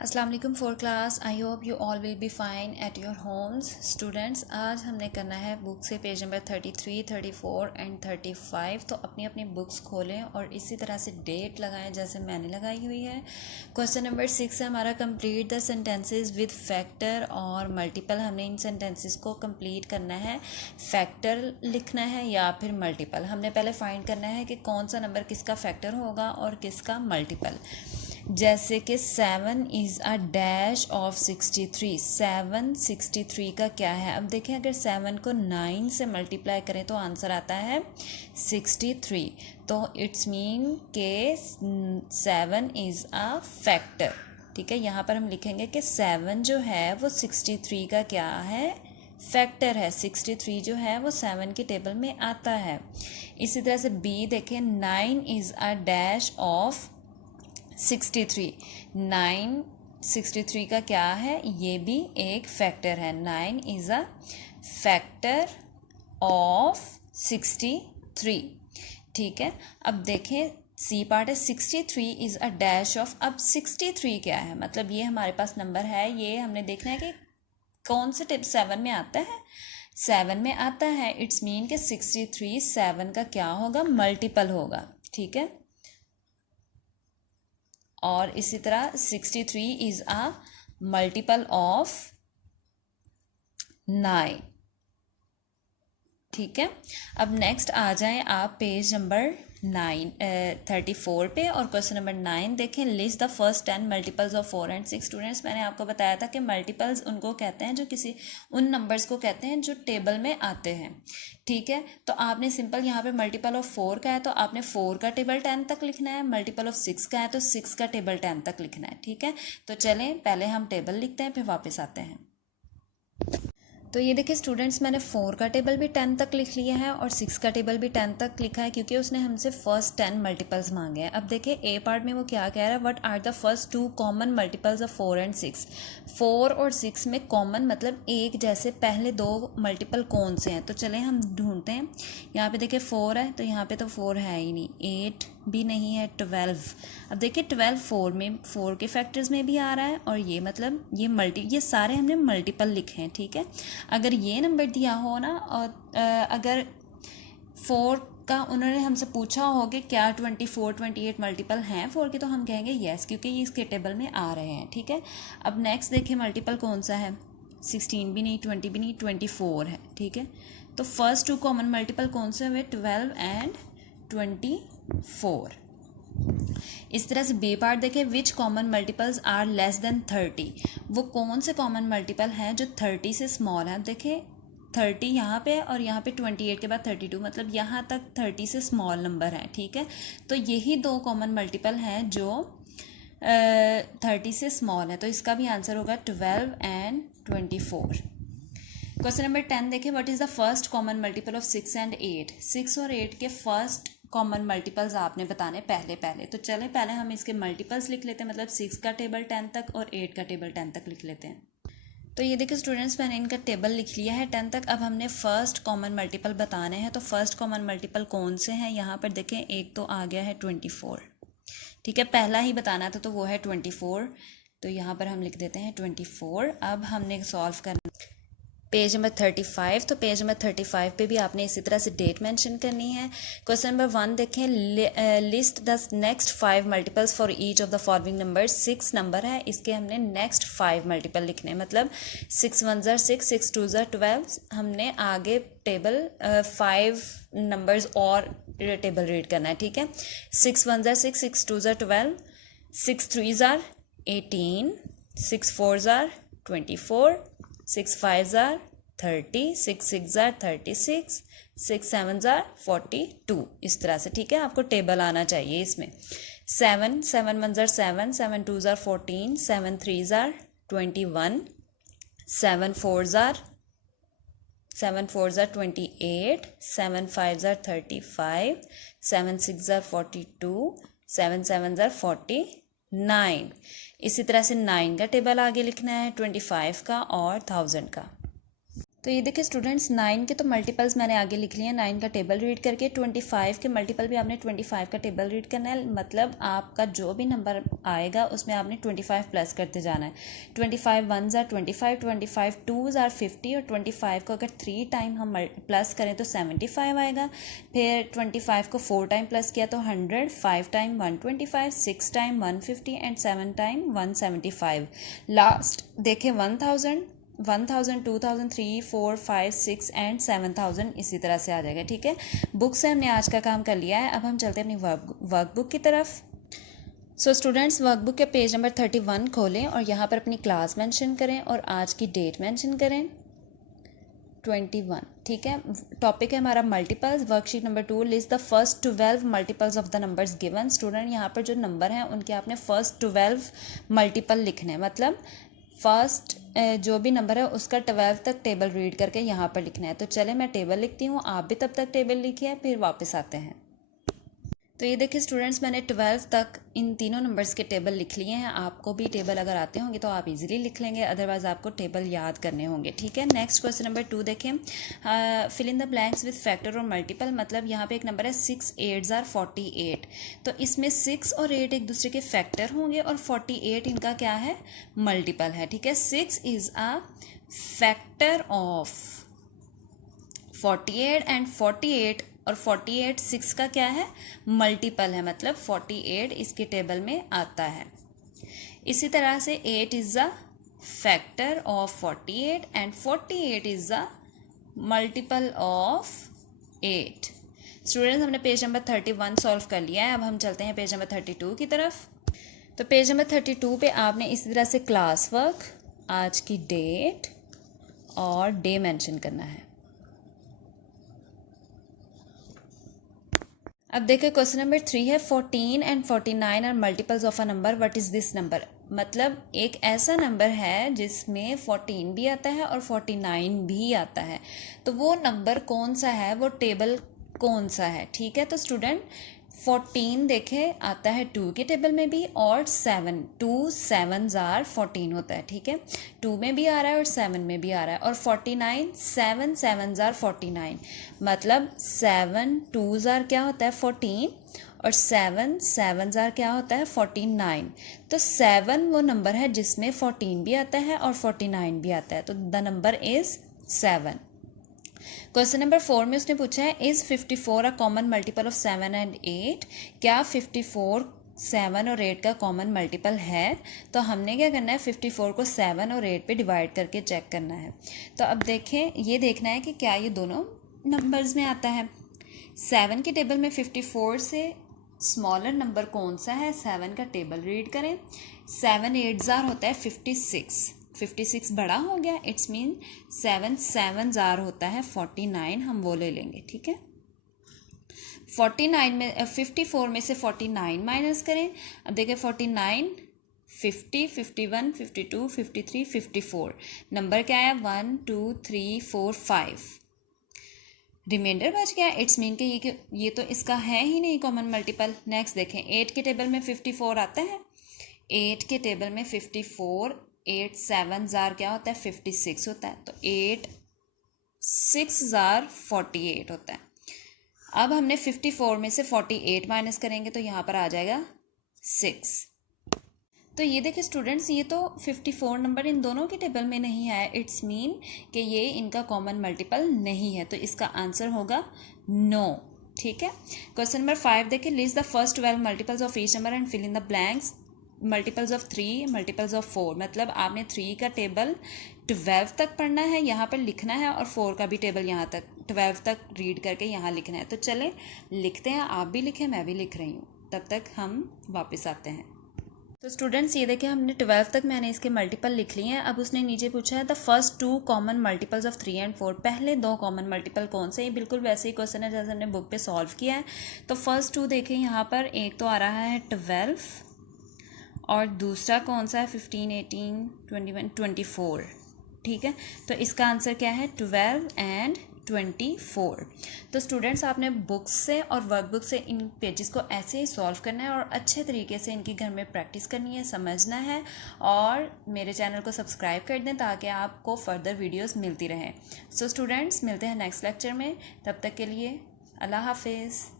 अस्सलाम वालेकुम for class. I hope you all will be fine at your homes. Students, आज हमने करना है बुक से पेज नंबर 33, 34 एंड 35। तो अपनी अपनी बुक्स खोलें और इसी तरह से डेट लगाएं जैसे मैंने लगाई हुई है। क्वेश्चन नंबर 6 है हमारा, complete the sentences with factor और मल्टीपल। हमने इन सेंटेंसेस को कंप्लीट करना है, फैक्टर लिखना है या फिर मल्टीपल। हमने पहले फाइंड करना है कि कौन सा नंबर किसका फैक्टर होगा और किसका मल्टीपल। जैसे कि 7 इज़ अ डैश ऑफ 63। 7 63 का क्या है? अब देखें, अगर 7 को 9 से मल्टीप्लाई करें तो आंसर आता है 63। तो इट्स मीन के 7 इज़ अ फैक्टर। ठीक है, यहाँ पर हम लिखेंगे कि 7 जो है वो 63 का क्या है? फैक्टर है। 63 जो है वो 7 की टेबल में आता है। इसी तरह से बी देखें, 9 इज़ अ डैश ऑफ 63। 9 63 का क्या है? ये भी एक फैक्टर है। 9 इज़ अ फैक्टर ऑफ 63। ठीक है, अब देखें सी पार्ट है, 63 इज़ अ डैश ऑफ। अब 63 क्या है? मतलब ये हमारे पास नंबर है, ये हमने देखना है कि कौन से टिप 7 में आता है। 7 में आता है, इट्स मीन कि 63 7 का क्या होगा? मल्टीपल होगा। ठीक है, और इसी तरह 63 इज अ मल्टीपल ऑफ 9। ठीक है, अब नेक्स्ट आ जाएं आप पेज नंबर 34 पे और क्वेश्चन नंबर 9 देखें। List the first 10 multiples of 4 and 6। Students, मैंने आपको बताया था कि मल्टीपल्स उनको कहते हैं जो किसी उन नंबर्स को कहते हैं जो टेबल में आते हैं। ठीक है, तो आपने सिंपल यहाँ पे मल्टीपल ऑफ 4 का है तो आपने 4 का टेबल 10 तक लिखना है। मल्टीपल ऑफ 6 का है तो 6 का टेबल 10 तक लिखना है। ठीक है, तो चलें पहले हम टेबल लिखते हैं फिर वापस आते हैं। तो ये देखिए स्टूडेंट्स, मैंने 4 का टेबल भी 10 तक लिख लिया है और 6 का टेबल भी 10 तक लिखा है क्योंकि उसने हमसे फर्स्ट 10 मल्टीपल्स मांगे हैं। अब देखिए ए पार्ट में वो क्या कह रहा है, what are the first 2 common multiples of 4 and 6। 4 और 6 में कॉमन मतलब एक जैसे पहले दो मल्टीपल कौन से हैं? तो चलें हम ढूंढते हैं। यहाँ पे देखिए 4 है तो यहाँ पे तो 4 है ही नहीं, 8 भी नहीं है, 12। अब देखिए 12 4 में 4 के फैक्टर्स में भी आ रहा है और ये मतलब ये सारे हमने मल्टीपल लिखे हैं। ठीक है, अगर ये नंबर दिया हो ना और अगर 4 का उन्होंने हमसे पूछा हो कि क्या 24 28 मल्टीपल हैं 4 के, तो हम कहेंगे येस क्योंकि ये इसके टेबल में आ रहे हैं। ठीक है, अब नेक्स्ट देखिए मल्टीपल कौन सा है? 16 भी नहीं, 20 भी नहीं, 24 है। ठीक है, तो फर्स्ट 2 कॉमन मल्टीपल कौन से हुए? 12 एंड 24। इस तरह से बी पार्ट देखें, which common multiples are less than 30। वो कौन से कॉमन मल्टीपल हैं जो 30 से स्मॉल हैं? देखें 30 यहाँ पे और यहाँ पे 28 के बाद 32, मतलब यहाँ तक 30 से स्मॉल नंबर हैं। ठीक है, तो यही दो कॉमन मल्टीपल हैं जो 30 से स्मॉल है, तो इसका भी आंसर होगा 12 एंड 24। क्वेश्चन नंबर 10 देखें, what is the first common multiple of 6 and 8। 6 और 8 के फर्स्ट कॉमन मल्टीपल्स आपने बताने पहले। तो चलें पहले हम इसके मल्टीपल्स लिख लेते हैं, मतलब 6 का टेबल 10 तक और 8 का टेबल 10 तक लिख लेते हैं। तो ये देखिए स्टूडेंट्स, मैंने इनका टेबल लिख लिया है 10 तक। अब हमने फर्स्ट कॉमन मल्टीपल बताने हैं, तो फर्स्ट कॉमन मल्टीपल कौन से हैं? यहाँ पर देखें एक तो आ गया है 24। ठीक है, पहला ही बताना था तो वो है 24, तो यहाँ पर हम लिख देते हैं 24। अब हमने सॉल्व करना पेज नंबर 35। तो पेज नंबर 35 पे भी आपने इसी तरह से डेट मेंशन करनी है। क्वेश्चन नंबर 1 देखें, list the next 5 multiples for each of the following number. 6 number है, इसके हमने नेक्स्ट 5 मल्टीपल लिखने, मतलब 6 1 ज़ा 6, 6 2 ज़ा 12। हमने आगे टेबल 5 नंबर्स और टेबल रीड करना है। ठीक है, 6 1 ज़ा 6, 6 2 ज़ा 12, 6 3 ज़ा 18, 6 4 ज़ा 24, 6 5 are 30, 6 6 are 36, 6 7 are 42। इस तरह से। ठीक है, आपको टेबल आना चाहिए इसमें। 7 7 1 are 7, 7 2 are 14, 7 3 are 21, 7 4 are 28, 7 5 are 35, 7 6 are 42, 7 7 are 49। इसी तरह से 9 का टेबल आगे लिखना है, 25 का और 1000 का। तो ये देखिए स्टूडेंट्स 9 के तो मल्टीपल्स मैंने आगे लिख लिए हैं, 9 का टेबल रीड करके। 25 के मल्टीपल भी आपने 25 का टेबल रीड करना है, मतलब आपका जो भी नंबर आएगा उसमें आपने 25 प्लस करते जाना है। 25 1s आर 25, 25 2s आर 50 और 25 को अगर 3 टाइम हम प्लस करें तो 75 आएगा। फिर 25 को 4 टाइम प्लस किया तो 100, 5 time 125, 6 time 150 and 7 time 175। Last देखें 1000, 1000, 2000, 3, 4, 5, 6 एंड 7000 इसी तरह से आ जाएगा। ठीक है, बुक से हमने आज का काम कर लिया है। अब हम चलते हैं अपनी वर्कबुक की तरफ। सो स्टूडेंट्स, वर्कबुक के पेज नंबर 31 खोलें और यहाँ पर अपनी क्लास मेंशन करें और आज की डेट मेंशन करें 21। ठीक है, टॉपिक है हमारा multiples. Worksheet number 2, list the first 12 multiples of the numbers given. Student यहाँ पर जो नंबर हैं उनके आपने फर्स्ट 12 मल्टीपल लिखने हैं, मतलब फर्स्ट जो भी नंबर है उसका 12 तक टेबल रीड करके यहाँ पर लिखना है। तो चले मैं टेबल लिखती हूँ, आप भी तब तक टेबल लिखिए, फिर वापस आते हैं। तो ये देखिए स्टूडेंट्स, मैंने 12 तक इन तीनों नंबर्स के टेबल लिख लिए हैं। आपको भी टेबल अगर आते होंगे तो आप इजीली लिख लेंगे, अदरवाइज आपको टेबल याद करने होंगे। ठीक है, नेक्स्ट क्वेश्चन नंबर 2 देखें। Fill in the blanks with factor और मल्टीपल। मतलब यहाँ पे एक नंबर है 6 8s आर 48, तो इसमें 6 और 8 एक दूसरे के फैक्टर होंगे और 48 इनका क्या है, मल्टीपल है। ठीक है, 6 is a factor of 48 and 48 और 48 6 का क्या है, मल्टीपल है, मतलब 48 इसके टेबल में आता है। इसी तरह से 8 is a factor of 48 and 48 is a multiple of 8। Students, हमने पेज नंबर 31 सॉल्व कर लिया है। अब हम चलते हैं पेज नंबर 32 की तरफ। तो पेज नंबर 32 पे आपने इसी तरह से क्लास वर्क, आज की डेट और डे मेंशन करना है। अब देखिए क्वेश्चन नंबर 3 है, 14 and 49 are multiples of a number, what is this number. मतलब एक ऐसा नंबर है जिसमें 14 भी आता है और 49 भी आता है, तो वो नंबर कौन सा है, वो टेबल कौन सा है। ठीक है, तो स्टूडेंट 14 देखें आता है 2 के टेबल में भी और 7, 2 7s आर 14 होता है। ठीक है, 2 में भी आ रहा है और 7 में भी आ रहा है। और 49 7 7s आर 49, मतलब 7 2s आर क्या होता है 14 और 7 7s आर क्या होता है 49। तो 7 वो नंबर है जिसमें 14 भी आता है और 49 भी आता है, तो the number is 7। Question number 4 में उसने पूछा है, is 54 a common multiple of 7 and 8। क्या 54 7 और 8 का कॉमन मल्टीपल है। तो हमने क्या करना है, 54 को 7 और 8 पे डिवाइड करके चेक करना है। तो अब देखें, ये देखना है कि क्या ये दोनों नंबर्स में आता है। 7 के टेबल में 54 से स्मॉलर नंबर कौन सा है, 7 का टेबल रीड करें। 7 8s आर होता है 56, 56 बड़ा हो गया, इट्स मीन 7 7s आर होता है 49, हम वो ले लेंगे। ठीक है, 49 में 54 में से 49 माइनस करें। अब देखें 49 50 51 52 53 54, नंबर क्या है 1 2 3 4 5, रिमाइंडर बच गया, इट्स मीन कि ये तो इसका है ही नहीं कॉमन मल्टीपल। नेक्स्ट देखें, 8 के टेबल में 54 आता है, 8 के टेबल में 54, 8 7s आर क्या होता है 56 होता है, तो 8 6s आर 48 होता है। अब हमने 54 में से 48 माइनस करेंगे तो यहाँ पर आ जाएगा 6। तो ये देखिए स्टूडेंट्स, ये तो 54 नंबर इन दोनों के टेबल में नहीं है, इट्स मीन कि ये इनका कॉमन मल्टीपल नहीं है, तो इसका आंसर होगा नो। ठीक है, क्वेश्चन नंबर 5 देखिए, list the first 12 multiples of each number and fill in the blanks. Multiples of 3, multiples of 4, मतलब आपने 3 का टेबल 12 तक पढ़ना है, यहाँ पर लिखना है, और 4 का भी टेबल यहाँ तक 12 तक रीड करके यहाँ लिखना है। तो चले लिखते हैं, आप भी लिखें, मैं भी लिख रही हूँ, तब तक हम वापस आते हैं। तो स्टूडेंट्स ये देखिए, हमने 12 तक मैंने इसके मल्टीपल लिख लिए हैं। अब उसने नीचे पूछा है the first 2 common multiples of 3 and 4, पहले 2 कॉमन मल्टीपल कौन से। ये बिल्कुल वैसे ही क्वेश्चन है जैसे हमने बुक पे सॉल्व किया है। तो फर्स्ट 2 देखें, यहाँ पर एक तो आ रहा है 12 और दूसरा कौन सा है 15 18 21 24। ठीक है, तो इसका आंसर क्या है 12 एंड 24। तो स्टूडेंट्स आपने बुक्स से और वर्कबुक से इन पेजेस को ऐसे ही सॉल्व करना है और अच्छे तरीके से इनकी घर में प्रैक्टिस करनी है, समझना है, और मेरे चैनल को सब्सक्राइब कर दें ताकि आपको फर्दर वीडियोस मिलती रहें। सो स्टूडेंट्स, मिलते हैं नेक्स्ट लेक्चर में। तब तक के लिए अल्लाह हाफिज़।